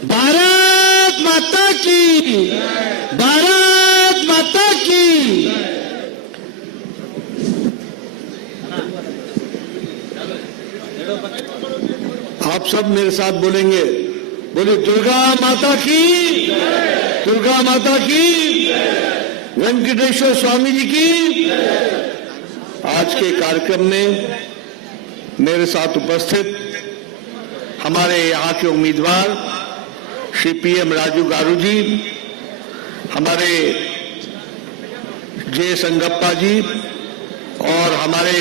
भारत माता की, भारत माता की। आप सब मेरे साथ बोलेंगे, बोलिए दुर्गा माता की, दुर्गा माता की, वेंकटेश्वर स्वामी जी की। आज के कार्यक्रम में मेरे साथ उपस्थित हमारे यहाँ के उम्मीदवार श्री पीएम राजू गारू जी, हमारे जे संगप्पा जी और हमारे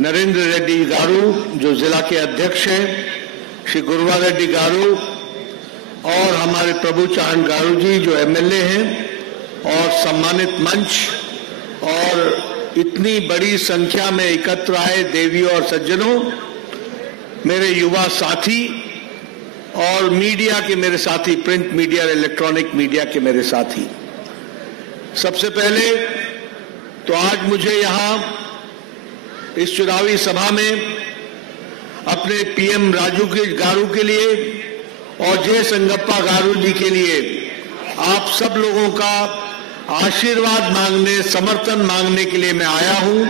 नरेंद्र रेड्डी गारू जो जिला के अध्यक्ष हैं, श्री गुरुवा रेड्डी गारू और हमारे प्रभु चारण गारू जी जो एमएलए हैं और सम्मानित मंच और इतनी बड़ी संख्या में एकत्र आए देवियों और सज्जनों, मेरे युवा साथी और मीडिया के मेरे साथी, प्रिंट मीडिया और इलेक्ट्रॉनिक मीडिया के मेरे साथी, सबसे पहले तो आज मुझे यहां इस चुनावी सभा में अपने पीएम राजू के गारू के लिए और जे संगप्पा गारू जी के लिए आप सब लोगों का आशीर्वाद मांगने, समर्थन मांगने के लिए मैं आया हूं।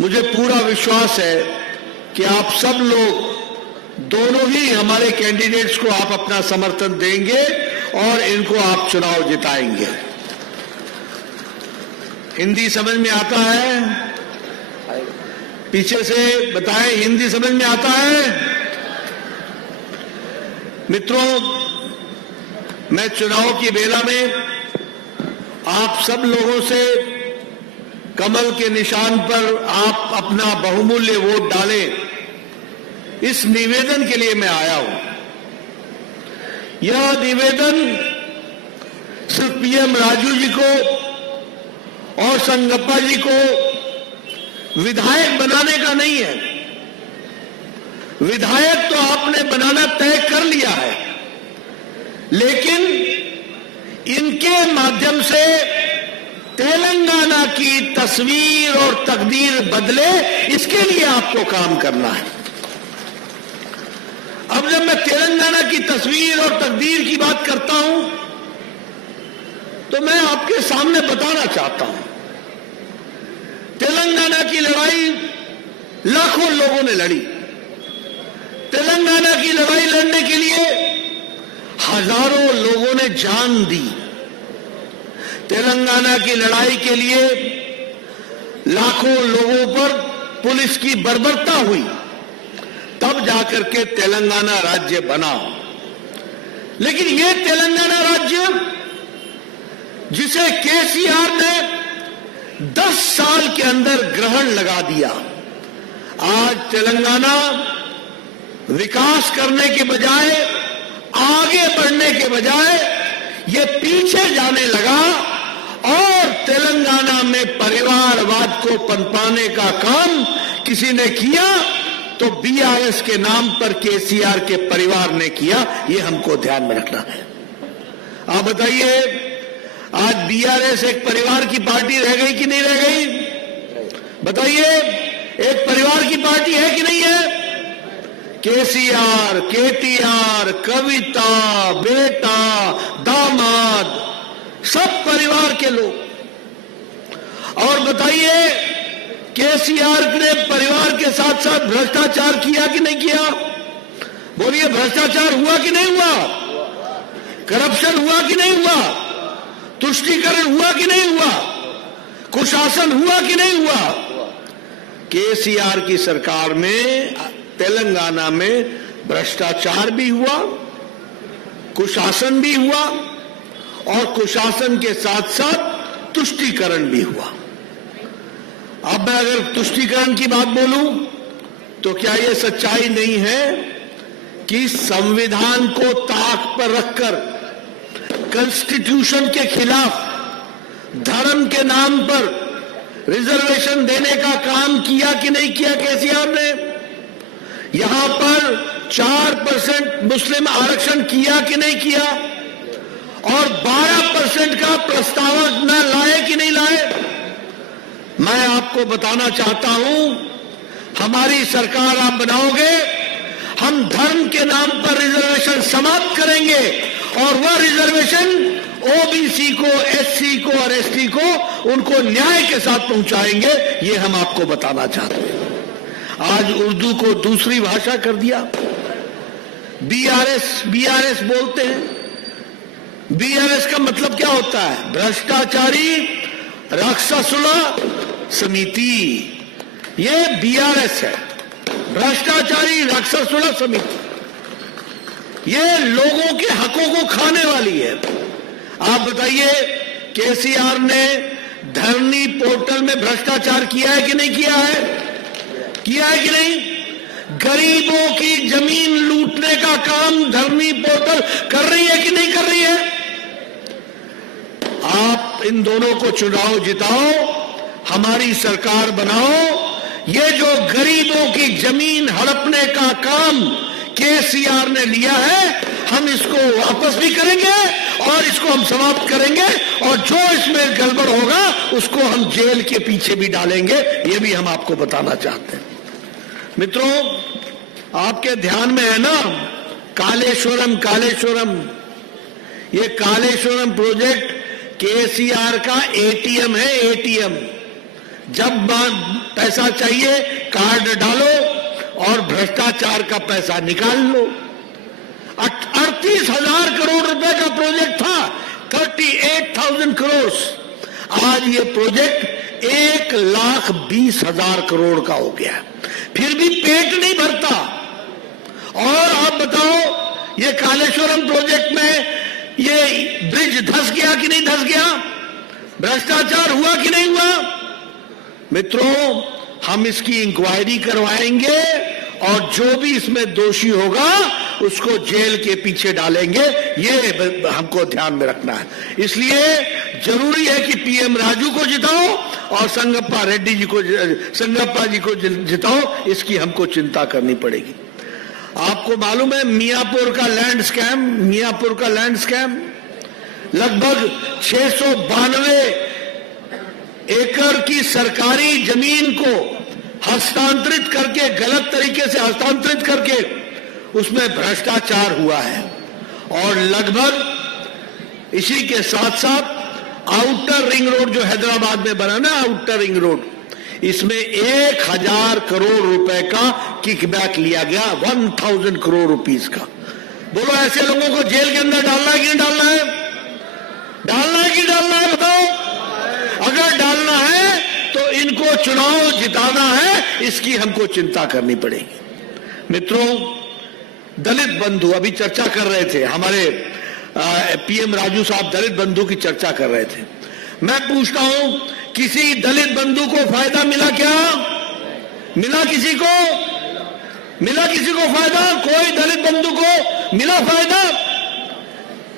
मुझे पूरा विश्वास है कि आप सब लोग, दोनों ही हमारे कैंडिडेट्स को आप अपना समर्थन देंगे और इनको आप चुनाव जिताएंगे। हिंदी समझ में आता है? पीछे से बताएं, हिंदी समझ में आता है? मित्रों, मैं चुनाव की बेला में आप सब लोगों से कमल के निशान पर आप अपना बहुमूल्य वोट डालें, इस निवेदन के लिए मैं आया हूं। यह निवेदन सिर्फ पीएम राजू जी को और संगप्पा जी को विधायक बनाने का नहीं है। विधायक तो आपने बनाना तय कर लिया है, लेकिन इनके माध्यम से तेलंगाना की तस्वीर और तकदीर बदले, इसके लिए आपको काम करना है। अब जब मैं तेलंगाना की तस्वीर और तकदीर की बात करता हूं तो मैं आपके सामने बताना चाहता हूं, तेलंगाना की लड़ाई लाखों लोगों ने लड़ी। तेलंगाना की लड़ाई लड़ने के लिए हजारों लोगों ने जान दी। तेलंगाना की लड़ाई के लिए लाखों लोगों पर पुलिस की बर्बरता हुई, तब जाकर के तेलंगाना राज्य बना। लेकिन यह तेलंगाना राज्य जिसे केसीआर ने 10 साल के अंदर ग्रहण लगा दिया, आज तेलंगाना विकास करने के बजाय, आगे बढ़ने के बजाय ये पीछे जाने लगा और तेलंगाना में परिवारवाद को पनपाने का काम किसी ने किया तो बीआरएस के नाम पर केसीआर के परिवार ने किया। ये हमको ध्यान में रखना है। आप बताइए, आज बीआरएस एक परिवार की पार्टी रह गई कि नहीं रह गई? बताइए, एक परिवार की पार्टी है कि नहीं है? केसीआर, केटीआर, कविता, बेटा, दामाद, सब परिवार के लोग। और बताइए, केसीआर ने परिवार के साथ साथ भ्रष्टाचार किया कि नहीं किया? बोलिए, भ्रष्टाचार हुआ कि नहीं हुआ? करप्शन हुआ कि नहीं हुआ? तुष्टीकरण हुआ कि नहीं हुआ? कुशासन हुआ कि नहीं हुआ? केसीआर की सरकार में तेलंगाना में भ्रष्टाचार भी हुआ, कुशासन भी हुआ और कुशासन के साथ साथ तुष्टीकरण भी हुआ। अब मैं अगर तुष्टीकरण की बात बोलूं तो क्या यह सच्चाई नहीं है कि संविधान को ताक पर रखकर कॉन्स्टिट्यूशन के खिलाफ धर्म के नाम पर रिजर्वेशन देने का काम किया कि नहीं किया केसीआर ने? यहां पर 4% मुस्लिम आरक्षण किया कि नहीं किया? और 12% का प्रस्ताव न लाए कि नहीं लाए? मैं आपको बताना चाहता हूं, हमारी सरकार आप बनाओगे, हम धर्म के नाम पर रिजर्वेशन समाप्त करेंगे और वह रिजर्वेशन ओबीसी को, एससी को और एसटी को उनको न्याय के साथ पहुंचाएंगे। ये हम आपको बताना चाहते हैं। आज उर्दू को दूसरी भाषा कर दिया। बीआरएस बोलते हैं। बीआरएस का मतलब क्या होता है? भ्रष्टाचारी राक्षसुला समिति। ये बीआरएस है, भ्रष्टाचारी राक्षसुला समिति। ये लोगों के हकों को खाने वाली है। आप बताइए, केसीआर ने धरनी पोर्टल में भ्रष्टाचार किया है कि नहीं किया है? किया है कि नहीं? गरीबों की जमीन लूटने का काम धरनी पोर्टल कर रही है कि नहीं कर रही है? आप इन दोनों को चुनाव जिताओ, हमारी सरकार बनाओ। ये जो गरीबों की जमीन हड़पने का काम केसीआर ने लिया है, हम इसको वापस भी करेंगे और इसको हम समाप्त करेंगे, और जो इसमें गड़बड़ होगा उसको हम जेल के पीछे भी डालेंगे। ये भी हम आपको बताना चाहते हैं। मित्रों, आपके ध्यान में है ना कालेश्वरम। ये कालेश्वरम प्रोजेक्ट केसीआर का एटीएम है। एटीएम, जब पैसा चाहिए कार्ड डालो और भ्रष्टाचार का पैसा निकाल लो। 38,000 करोड़ रुपए का प्रोजेक्ट था, 38,000 करोड़। आज ये प्रोजेक्ट 1,20,000 करोड़ का हो गया, फिर भी पेट नहीं भरता। और आप बताओ, ये कालेश्वरम प्रोजेक्ट में ये ब्रिज धंस गया कि नहीं धंस गया? भ्रष्टाचार हुआ कि नहीं हुआ? मित्रों, हम इसकी इंक्वायरी करवाएंगे और जो भी इसमें दोषी होगा उसको जेल के पीछे डालेंगे। ये हमको ध्यान में रखना है। इसलिए जरूरी है कि पीएम राजू को जिताओ और संगप्पा जी को जिताओ। इसकी हमको चिंता करनी पड़ेगी। आपको मालूम है मियापुर का लैंड स्कैम लगभग 692 एकड़ की सरकारी जमीन को हस्तांतरित करके, गलत तरीके से हस्तांतरित करके उसमें भ्रष्टाचार हुआ है। और लगभग इसी के साथ साथ आउटर रिंग रोड जो हैदराबाद में बना ना, आउटर रिंग रोड, इसमें 1,000 करोड़ रुपए का किकबैक लिया गया, 1,000 करोड़ रुपीस का। बोलो, ऐसे लोगों को जेल के अंदर डालना है कि नहीं डालना है? डालना है कि डालना है? बताओ। अगर डालना है तो इनको चुनाव जिताना है, इसकी हमको चिंता करनी पड़ेगी। मित्रों, दलित बंधु अभी चर्चा कर रहे थे, हमारे पीएम राजू साहब दलित बंधु की चर्चा कर रहे थे। मैं पूछता हूं, किसी दलित बंधु को फायदा मिला क्या? मिला किसी को? मिला किसी को फायदा? कोई दलित बंधु को मिला फायदा?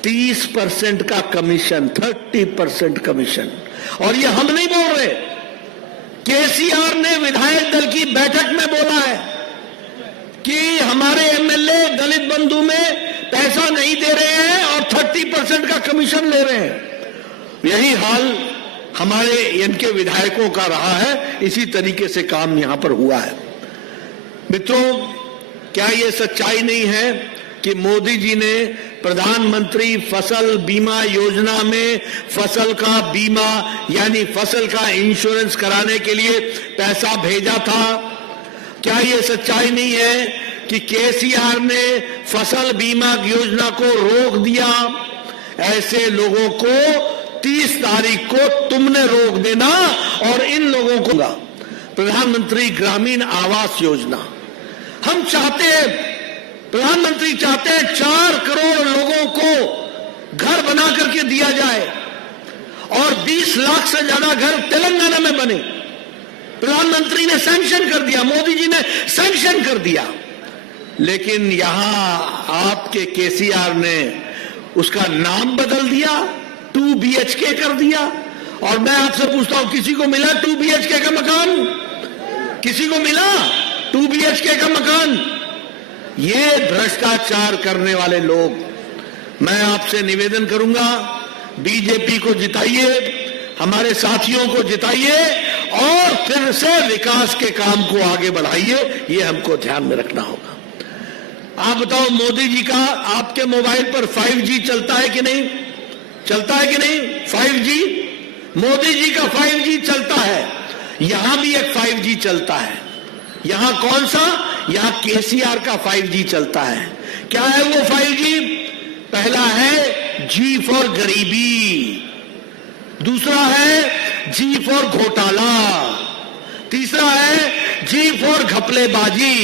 30% का कमीशन, 30% कमीशन। और ये हम नहीं बोल रहे, केसीआर ने विधायक दल की बैठक में बोला है कि हमारे एमएलए दलित बंधु में पैसा नहीं दे रहे हैं और 30% का कमीशन ले रहे हैं। यही हाल हमारे इनके विधायकों का रहा है। इसी तरीके से काम यहां पर हुआ है। मित्रों, क्या यह सच्चाई नहीं है कि मोदी जी ने प्रधानमंत्री फसल बीमा योजना में फसल का बीमा यानी फसल का इंश्योरेंस कराने के लिए पैसा भेजा था? क्या यह सच्चाई नहीं है कि केसीआर ने फसल बीमा योजना को रोक दिया? ऐसे लोगों को 30 तारीख को तुमने रोक देना और इन लोगों को प्रधानमंत्री ग्रामीण आवास योजना हम चाहते हैं। प्रधानमंत्री चाहते हैं 4 करोड़ लोगों को घर बना करके दिया जाए और 20 लाख से ज्यादा घर तेलंगाना में बने। प्रधानमंत्री ने सैंक्शन कर दिया, मोदी जी ने सैंक्शन कर दिया, लेकिन यहां आपके केसीआर ने उसका नाम बदल दिया, 2 BHK कर दिया। और मैं आपसे पूछता हूं, किसी को मिला 2 BHK का मकान? किसी को मिला 2 BHK का मकान? ये भ्रष्टाचार करने वाले लोग, मैं आपसे निवेदन करूंगा, बीजेपी को जिताइए, हमारे साथियों को जिताइए और फिर से विकास के काम को आगे बढ़ाइए। ये हमको ध्यान में रखना होगा। आप बताओ, मोदी जी का आपके मोबाइल पर 5G चलता है कि नहीं? चलता है कि नहीं? 5G, मोदी जी का 5G चलता है। यहां भी एक 5G चलता है। यहां कौन सा? यहां केसीआर का 5G चलता है। क्या है वो 5G? पहला है जी फॉर गरीबी, दूसरा है जी फॉर घोटाला, तीसरा है जी फॉर घपलेबाजी,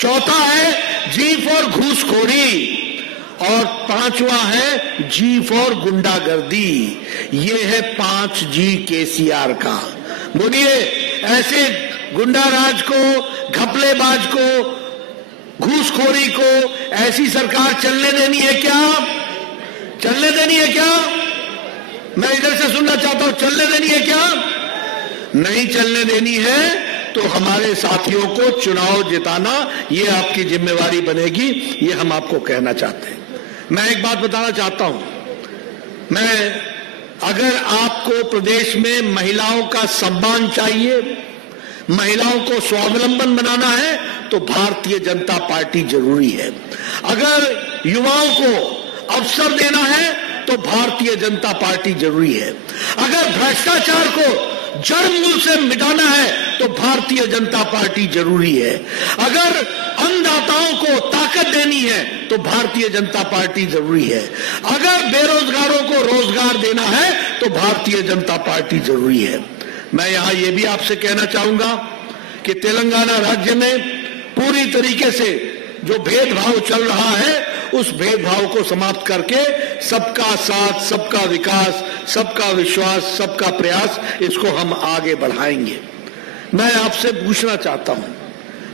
चौथा है जी फॉर घूसखोरी और पांचवा है जी फॉर गुंडागर्दी। ये है 5G केसीआर का। बोलिए, ऐसे गुंडाराज को, घपलेबाज को, घूसखोरी को ऐसी सरकार चलने देनी है क्या? चलने देनी है क्या? मैं इधर से सुनना चाहता हूं, चलने देनी है क्या? नहीं चलने देनी है तो हमारे साथियों को चुनाव जिताना ये आपकी जिम्मेवारी बनेगी, ये हम आपको कहना चाहते हैं। मैं एक बात बताना चाहता हूं, अगर आपको प्रदेश में महिलाओं का सम्मान चाहिए, महिलाओं को स्वावलंबन बनाना है तो भारतीय जनता पार्टी जरूरी है। अगर युवाओं को अवसर देना है तो भारतीय जनता पार्टी जरूरी है। अगर भ्रष्टाचार को जड़ मूल से मिटाना है तो भारतीय जनता पार्टी जरूरी है। अगर अन्नदाताओं को ताकत देनी है तो भारतीय जनता पार्टी जरूरी है। अगर बेरोजगारों को रोजगार देना है तो भारतीय जनता पार्टी जरूरी है। मैं यहां यह भी आपसे कहना चाहूंगा कि तेलंगाना राज्य में पूरी तरीके से जो भेदभाव चल रहा है उस भेदभाव को समाप्त करके सबका साथ, सबका विकास, सबका विश्वास, सबका प्रयास, इसको हम आगे बढ़ाएंगे। मैं आपसे पूछना चाहता हूं,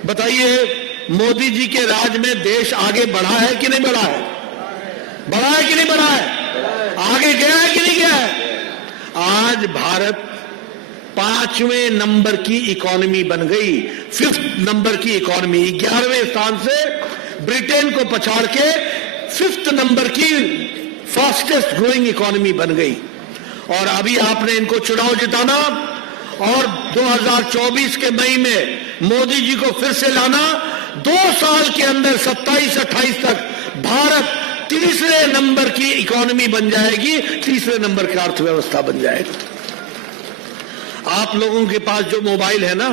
बताइए, मोदी जी के राज में देश आगे बढ़ा है कि नहीं बढ़ा है? बढ़ा है कि नहीं बढ़ा है? आगे गया है कि नहीं गया है? आज भारत 5वें नंबर की इकोनॉमी बन गई, 5th नंबर की इकोनॉमी, 11वें स्थान से ब्रिटेन को पछाड़ के 5th नंबर की फास्टेस्ट ग्रोइंग इकोनॉमी बन गई। और अभी आपने इनको चुनाव जिताना और 2024 के मई में मोदी जी को फिर से लाना, 2 साल के अंदर 27-28 तक भारत 3रे नंबर की इकोनॉमी बन जाएगी, 3रे नंबर की अर्थव्यवस्था बन जाएगी। आप लोगों के पास जो मोबाइल है ना,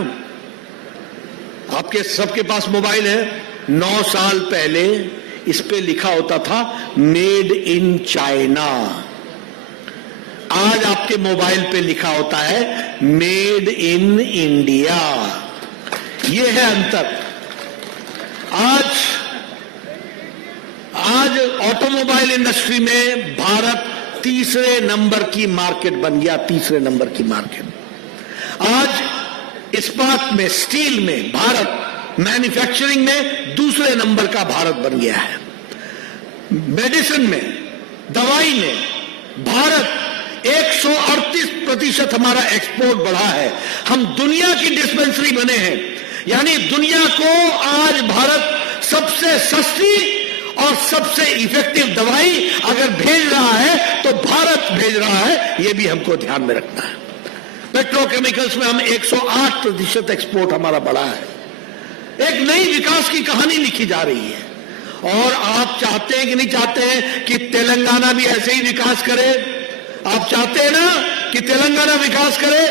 आपके सबके पास मोबाइल है, 9 साल पहले इस पे लिखा होता था मेड इन चाइना। आज आपके मोबाइल पे लिखा होता है मेड इन इंडिया। ये है अंतर। आज ऑटोमोबाइल इंडस्ट्री में भारत 3रे नंबर की मार्केट बन गया, 3रे नंबर की मार्केट। आज इस्पात में, स्टील में भारत, मैन्युफैक्चरिंग में 2रे नंबर का भारत बन गया है। मेडिसिन में, दवाई में भारत 138% हमारा एक्सपोर्ट बढ़ा है। हम दुनिया की डिस्पेंसरी बने हैं, यानी दुनिया को आज भारत सबसे सस्ती और सबसे इफेक्टिव दवाई अगर भेज रहा है तो भारत भेज रहा है, यह भी हमको ध्यान में रखना है। पेट्रोकेमिकल्स में हम 108% एक्सपोर्ट हमारा बढ़ा है। एक नई विकास की कहानी लिखी जा रही है। और आप चाहते हैं कि नहीं चाहते हैं कि तेलंगाना भी ऐसे ही विकास करे? आप चाहते हैं ना कि तेलंगाना विकास करे?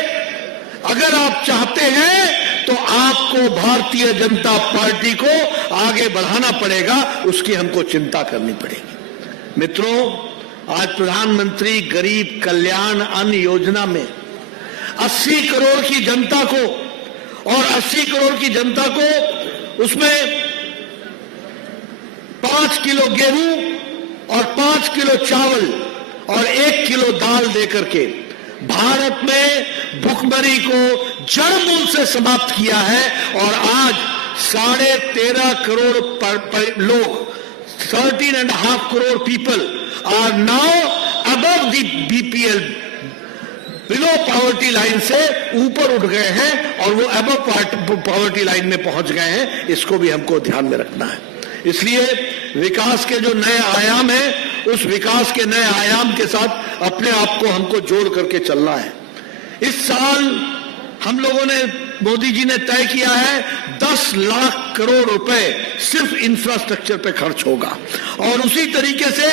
अगर आप चाहते हैं तो आपको भारतीय जनता पार्टी को आगे बढ़ाना पड़ेगा, उसकी हमको चिंता करनी पड़ेगी। मित्रों, आज प्रधानमंत्री गरीब कल्याण अन्न योजना में 80 करोड़ की जनता को, और 80 करोड़ की जनता को उसमें 5 किलो गेहूं और 5 किलो चावल और 1 किलो दाल देकर के भारत में भुखमरी को जड़ मूल से समाप्त किया है। और आज 13.5 करोड़ लोग, 13.5 crore people are now above the BPL, below poverty line से ऊपर उठ गए हैं और वो अबव पॉवर्टी लाइन में पहुंच गए हैं। इसको भी हमको ध्यान में रखना है। इसलिए विकास के जो नए आयाम है, उस विकास के नए आयाम के साथ अपने आप को हमको जोड़ करके चलना है। इस साल हम लोगों ने मोदी जी ने तय किया है 10 लाख करोड़ रुपए सिर्फ इंफ्रास्ट्रक्चर पे खर्च होगा। और उसी तरीके से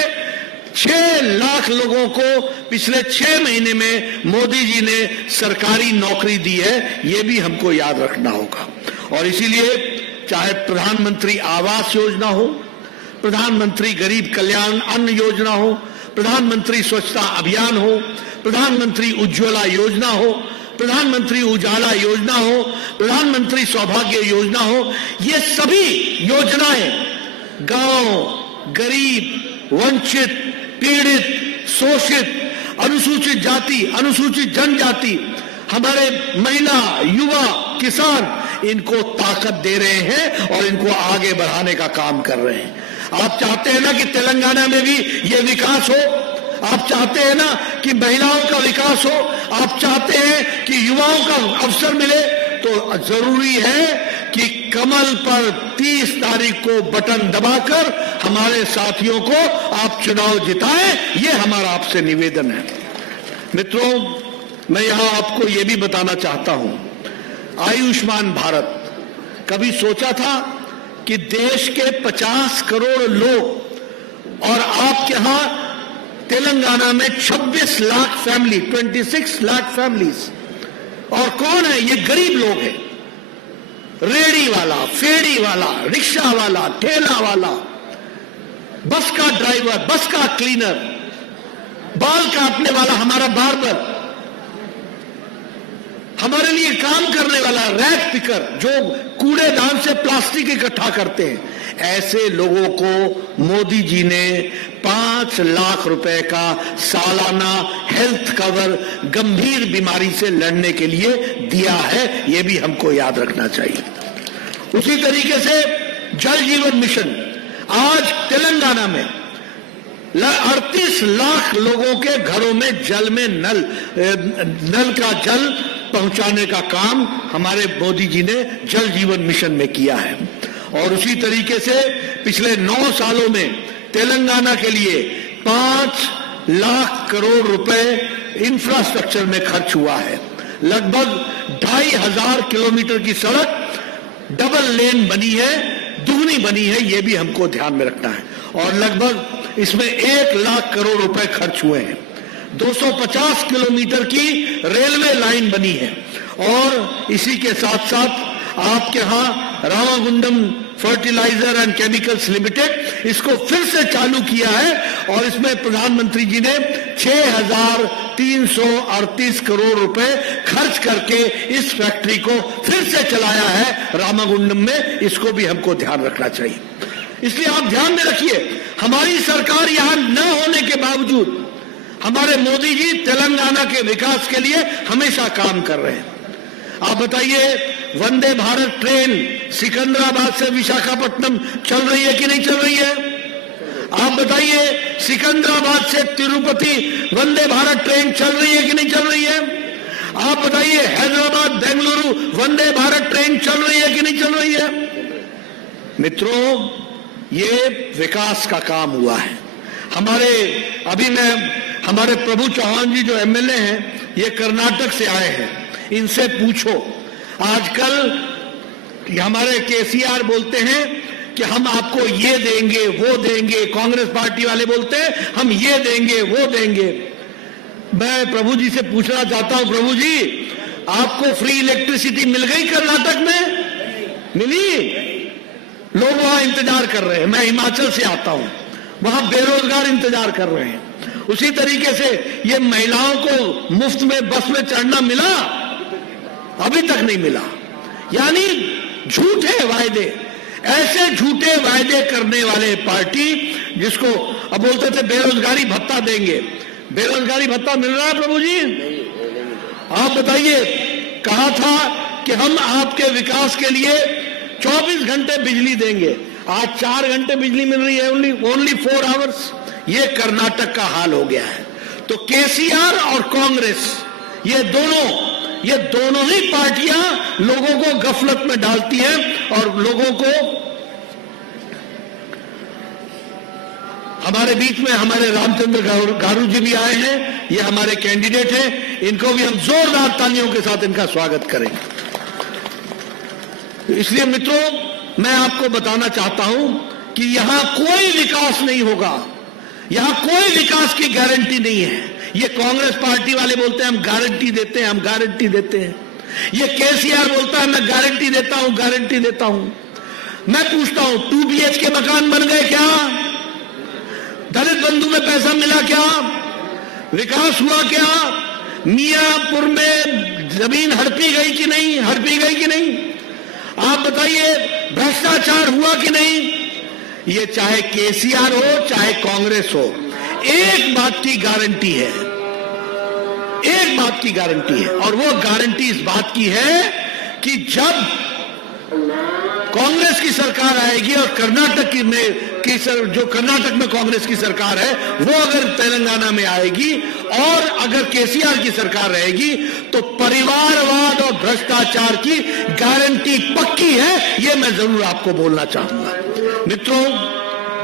6 लाख लोगों को पिछले 6 महीने में मोदी जी ने सरकारी नौकरी दी है, ये भी हमको याद रखना होगा। और इसीलिए चाहे प्रधानमंत्री आवास योजना हो, प्रधानमंत्री गरीब कल्याण अन्न योजना हो, प्रधानमंत्री स्वच्छता अभियान हो, प्रधानमंत्री उज्ज्वला योजना हो, प्रधानमंत्री उजाला योजना हो, प्रधानमंत्री सौभाग्य योजना हो, ये सभी योजनाएं गांव, गरीब, वंचित, पीड़ित, शोषित, अनुसूचित जाति, अनुसूचित जनजाति, हमारे महिला, युवा, किसान, इनको ताकत दे रहे हैं और इनको आगे बढ़ाने का काम कर रहे हैं। आप चाहते हैं ना कि तेलंगाना में भी ये विकास हो, आप चाहते हैं ना कि महिलाओं का विकास हो, आप चाहते हैं कि युवाओं का अवसर मिले, तो जरूरी है कि कमल पर 30 तारीख को बटन दबाकर हमारे साथियों को आप चुनाव जिताएं, ये हमारा आपसे निवेदन है। मित्रों, मैं यहां आपको ये भी बताना चाहता हूं, आयुष्मान भारत, कभी सोचा था कि देश के 50 करोड़ लोग और आपके यहां तेलंगाना में 26 लाख फैमिली, 26 लाख फैमिलीज, और कौन है ये? गरीब लोग हैं, रेड़ी वाला, फेड़ी वाला, रिक्शा वाला, ठेला वाला, बस का ड्राइवर, बस का क्लीनर, बाल काटने वाला हमारा बार्बर, हमारे लिए काम करने वाला रैक पिकर, जो कूड़ेदान से प्लास्टिक इकट्ठा करते हैं, ऐसे लोगों को मोदी जी ने 5 लाख रुपए का सालाना हेल्थ कवर गंभीर बीमारी से लड़ने के लिए दिया है, यह भी हमको याद रखना चाहिए। उसी तरीके से जल जीवन मिशन, आज तेलंगाना में 38 लाख लोगों के घरों में जल में नल का जल पहुंचाने का काम हमारे मोदी जी ने जल जीवन मिशन में किया है। और उसी तरीके से पिछले 9 सालों में तेलंगाना के लिए 5 लाख करोड़ रुपए इंफ्रास्ट्रक्चर में खर्च हुआ है। लगभग 2500 किलोमीटर की सड़क डबल लेन बनी है, दुगनी बनी है, ये भी हमको ध्यान में रखना है। और लगभग इसमें 1 लाख करोड़ रुपए खर्च हुए हैं। 250 किलोमीटर की रेलवे लाइन बनी है। और इसी के साथ साथ आपके यहां Ramagundam fertiliser and chemicals limited, इसको फिर से चालू किया है और इसमें प्रधानमंत्री जी ने 6,338 करोड़ रुपए खर्च करके इस फैक्ट्री को फिर से चलाया है रामागुंडम में। इसको भी हमको ध्यान रखना चाहिए। इसलिए आप ध्यान में रखिए, हमारी सरकार यहां न होने के बावजूद हमारे मोदी जी तेलंगाना के विकास के लिए हमेशा काम कर रहे हैं। आप बताइए, वंदे भारत ट्रेन सिकंदराबाद से विशाखापट्टनम चल रही है कि नहीं चल रही है? आप बताइए, सिकंदराबाद से तिरुपति वंदे भारत ट्रेन चल रही है कि नहीं चल रही है? आप बताइए, हैदराबाद बेंगलुरु वंदे भारत ट्रेन चल रही है कि नहीं चल रही है? मित्रों, ये विकास का काम हुआ है। हमारे प्रभु चौहान जी जो एमएलए हैं, ये कर्नाटक से आए हैं, इनसे पूछो। आजकल हमारे केसीआर बोलते हैं कि हम आपको ये देंगे वो देंगे, कांग्रेस पार्टी वाले बोलते हैं हम ये देंगे वो देंगे। मैं प्रभु जी से पूछना चाहता हूं, प्रभु जी आपको फ्री इलेक्ट्रिसिटी मिल गई कर्नाटक में? मिली? लोग वहां इंतजार कर रहे हैं। मैं हिमाचल से आता हूं, वहां बेरोजगार इंतजार कर रहे हैं। उसी तरीके से ये महिलाओं को मुफ्त में बस में चढ़ना मिला? अभी तक नहीं मिला। यानी झूठे वायदे, ऐसे झूठे वायदे करने वाले पार्टी, जिसको अब बोलते थे बेरोजगारी भत्ता देंगे, बेरोजगारी भत्ता मिल रहा है प्रभु जी? आप बताइए, कहा था कि हम आपके विकास के लिए 24 घंटे बिजली देंगे, आज 4 घंटे बिजली मिल रही है, ओनली 4 आवर्स। ये कर्नाटक का हाल हो गया है। तो केसीआर और कांग्रेस, ये दोनों ही पार्टियां लोगों को गफलत में डालती हैं और लोगों को, हमारे बीच में हमारे रामचंद्र गारू जी भी आए हैं, ये हमारे कैंडिडेट हैं, इनको भी हम जोरदार तालियों के साथ इनका स्वागत करेंगे। इसलिए मित्रों, मैं आपको बताना चाहता हूं कि यहां कोई विकास नहीं होगा, यहां कोई विकास की गारंटी नहीं है। ये कांग्रेस पार्टी वाले बोलते हैं हम गारंटी देते हैं, हम गारंटी देते हैं। ये केसीआर बोलता है मैं गारंटी देता हूं, गारंटी देता हूं। मैं पूछता हूं 2 BHK मकान बन गए क्या? दलित बंधु में पैसा मिला क्या? विकास हुआ क्या? मियापुर में जमीन हड़पी गई कि नहीं? हड़पी गई कि नहीं? आप बताइए, भ्रष्टाचार हुआ कि नहीं? ये चाहे केसीआर हो चाहे कांग्रेस हो, एक बात की गारंटी है, एक बात की गारंटी है, और वो गारंटी इस बात की है कि जब कांग्रेस की सरकार आएगी और कर्नाटक जो कर्नाटक में कांग्रेस की सरकार है वो अगर तेलंगाना में आएगी और अगर केसीआर की सरकार रहेगी तो परिवारवाद और भ्रष्टाचार की गारंटी पक्की है। ये मैं जरूर आपको बोलना चाहूंगा। मित्रों,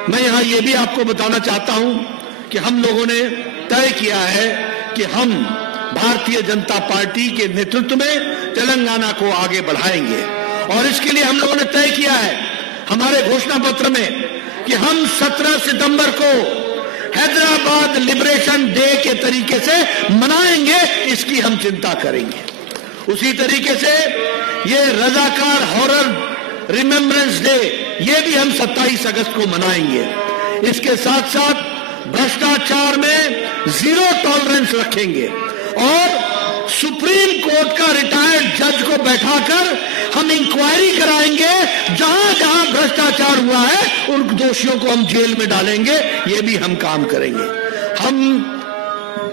मैं यहां यह भी आपको बताना चाहता हूं कि हम लोगों ने तय किया है कि हम भारतीय जनता पार्टी के नेतृत्व में तेलंगाना को आगे बढ़ाएंगे, और इसके लिए हम लोगों ने तय किया है हमारे घोषणा पत्र में कि हम 17 सितंबर को हैदराबाद लिबरेशन डे के तरीके से मनाएंगे, इसकी हम चिंता करेंगे। उसी तरीके से ये रजाकार हॉरर रिमेम्बरेंस डे, ये भी हम 27 अगस्त को मनाएंगे। इसके साथ साथ भ्रष्टाचार में 0 टॉलरेंस रखेंगे और सुप्रीम कोर्ट का रिटायर्ड जज को बैठाकर हम इंक्वायरी कराएंगे। जहां जहां भ्रष्टाचार हुआ है उन दोषियों को हम जेल में डालेंगे, ये भी हम काम करेंगे। हम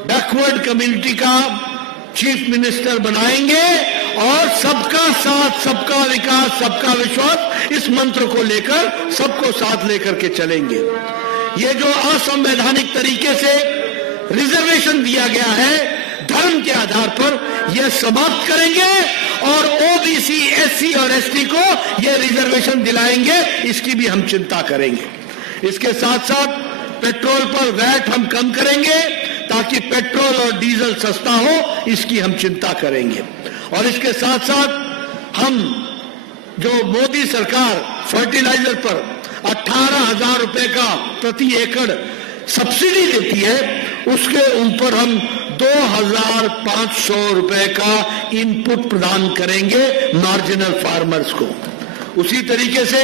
बैकवर्ड कम्युनिटी का चीफ मिनिस्टर बनाएंगे और सबका साथ, सबका विकास, सबका विश्वास, इस मंत्र को लेकर सबको साथ लेकर के चलेंगे। ये जो असंवैधानिक तरीके से रिजर्वेशन दिया गया है धर्म के आधार पर, यह समाप्त करेंगे और ओबीसी, एससी और एसटी को यह रिजर्वेशन दिलाएंगे, इसकी भी हम चिंता करेंगे। इसके साथ साथ पेट्रोल पर वैट हम कम करेंगे ताकि पेट्रोल और डीजल सस्ता हो, इसकी हम चिंता करेंगे। और इसके साथ साथ हम जो मोदी सरकार फर्टिलाइजर पर 18,000 रुपए का प्रति एकड़ सब्सिडी देती है, उसके ऊपर हम 2,500 रुपए का इनपुट प्रदान करेंगे मार्जिनल फार्मर्स को। उसी तरीके से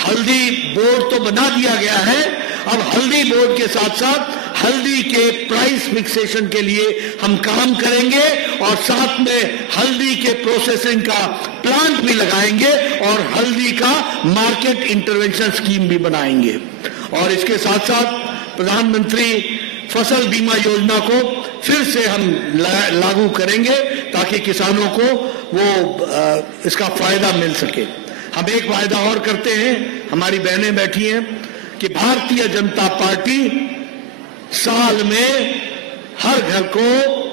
हल्दी बोर्ड तो बना दिया गया है, अब हल्दी बोर्ड के साथ साथ हल्दी के प्राइस फिक्सेशन के लिए हम काम करेंगे और साथ में हल्दी के प्रोसेसिंग का प्लांट भी लगाएंगे और हल्दी का मार्केट इंटरवेंशन स्कीम भी बनाएंगे। और इसके साथ साथ प्रधानमंत्री फसल बीमा योजना को फिर से हम लागू करेंगे ताकि किसानों को वो इसका फायदा मिल सके। हम एक वायदा और करते हैं, हमारी बहनें बैठी हैं, कि भारतीय जनता पार्टी साल में हर घर को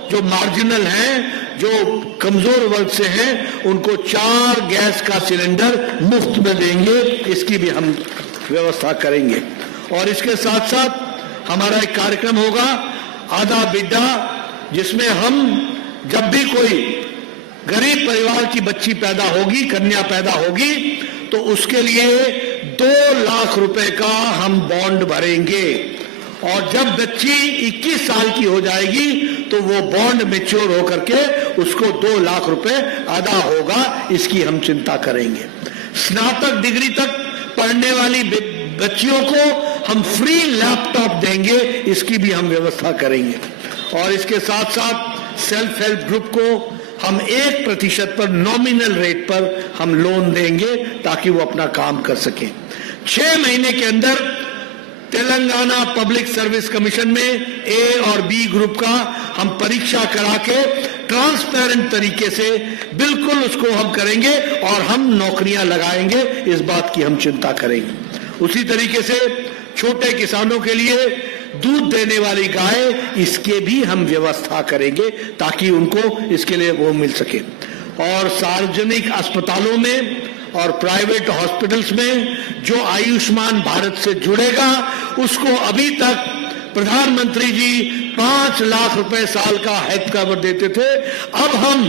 जो मार्जिनल हैं, जो कमजोर वर्ग से हैं, उनको 4 गैस का सिलेंडर मुफ्त में देंगे, इसकी भी हम व्यवस्था करेंगे। और इसके साथ साथ हमारा एक कार्यक्रम होगा आधा बिड्डा, जिसमें हम जब भी कोई गरीब परिवार की बच्ची पैदा होगी, कन्या पैदा होगी, तो उसके लिए 2 लाख रुपए का हम बॉन्ड भरेंगे और जब बच्ची 21 साल की हो जाएगी तो वो बॉन्ड मैच्योर होकर के उसको 2 लाख रुपए अदा होगा, इसकी हम चिंता करेंगे। स्नातक डिग्री तक पढ़ने वाली बच्चियों को हम फ्री लैपटॉप देंगे, इसकी भी हम व्यवस्था करेंगे। और इसके साथ साथ सेल्फ हेल्प ग्रुप को हम 1% पर नॉमिनल रेट पर हम लोन देंगे ताकि वो अपना काम कर सकें। 6 महीने के अंदर तेलंगाना पब्लिक सर्विस कमीशन में ए और बी ग्रुप का हम परीक्षा करा के ट्रांसपेरेंट तरीके से बिल्कुल उसको हम करेंगे और हम नौकरियां लगाएंगे, इस बात की हम चिंता करेंगे। उसी तरीके से छोटे किसानों के लिए दूध देने वाली गाय, इसके भी हम व्यवस्था करेंगे ताकि उनको इसके लिए वो मिल सके। और सार्वजनिक अस्पतालों में और प्राइवेट हॉस्पिटल्स में जो आयुष्मान भारत से जुड़ेगा, उसको अभी तक प्रधानमंत्री जी 5 लाख रुपए साल का हेल्थ कवर देते थे, अब हम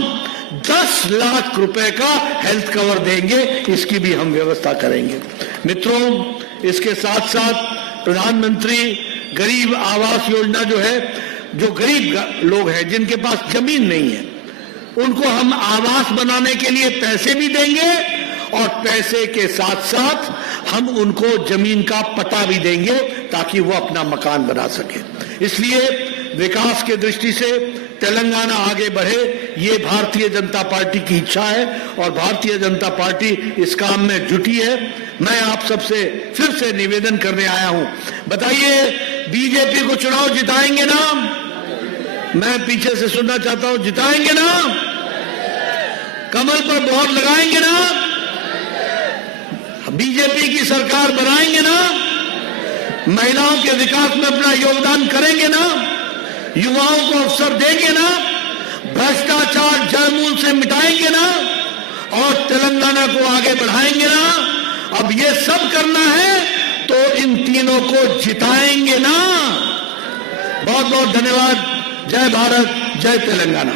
10 लाख रुपए का हेल्थ कवर देंगे, इसकी भी हम व्यवस्था करेंगे। मित्रों, इसके साथ साथ प्रधानमंत्री गरीब आवास योजना जो है, जो गरीब लोग हैं जिनके पास जमीन नहीं है, उनको हम आवास बनाने के लिए पैसे भी देंगे और पैसे के साथ साथ हम उनको जमीन का पट्टा भी देंगे ताकि वो अपना मकान बना सके। इसलिए विकास के दृष्टि से तेलंगाना आगे बढ़े, ये भारतीय जनता पार्टी की इच्छा है और भारतीय जनता पार्टी इस काम में जुटी है। मैं आप सबसे फिर से निवेदन करने आया हूं, बताइए बीजेपी को चुनाव जिताएंगे ना? मैं पीछे से सुनना चाहता हूं, जिताएंगे ना? कमल पर मोहर लगाएंगे ना? बीजेपी की सरकार बनाएंगे ना? महिलाओं के विकास में अपना योगदान करेंगे ना? युवाओं को अवसर देंगे ना? भ्रष्टाचार जड़मूल से मिटाएंगे ना? और तेलंगाना को आगे बढ़ाएंगे ना? अब ये सब करना है तो इन तीनों को जिताएंगे ना? बहुत बहुत धन्यवाद। जय भारत, जय तेलंगाना।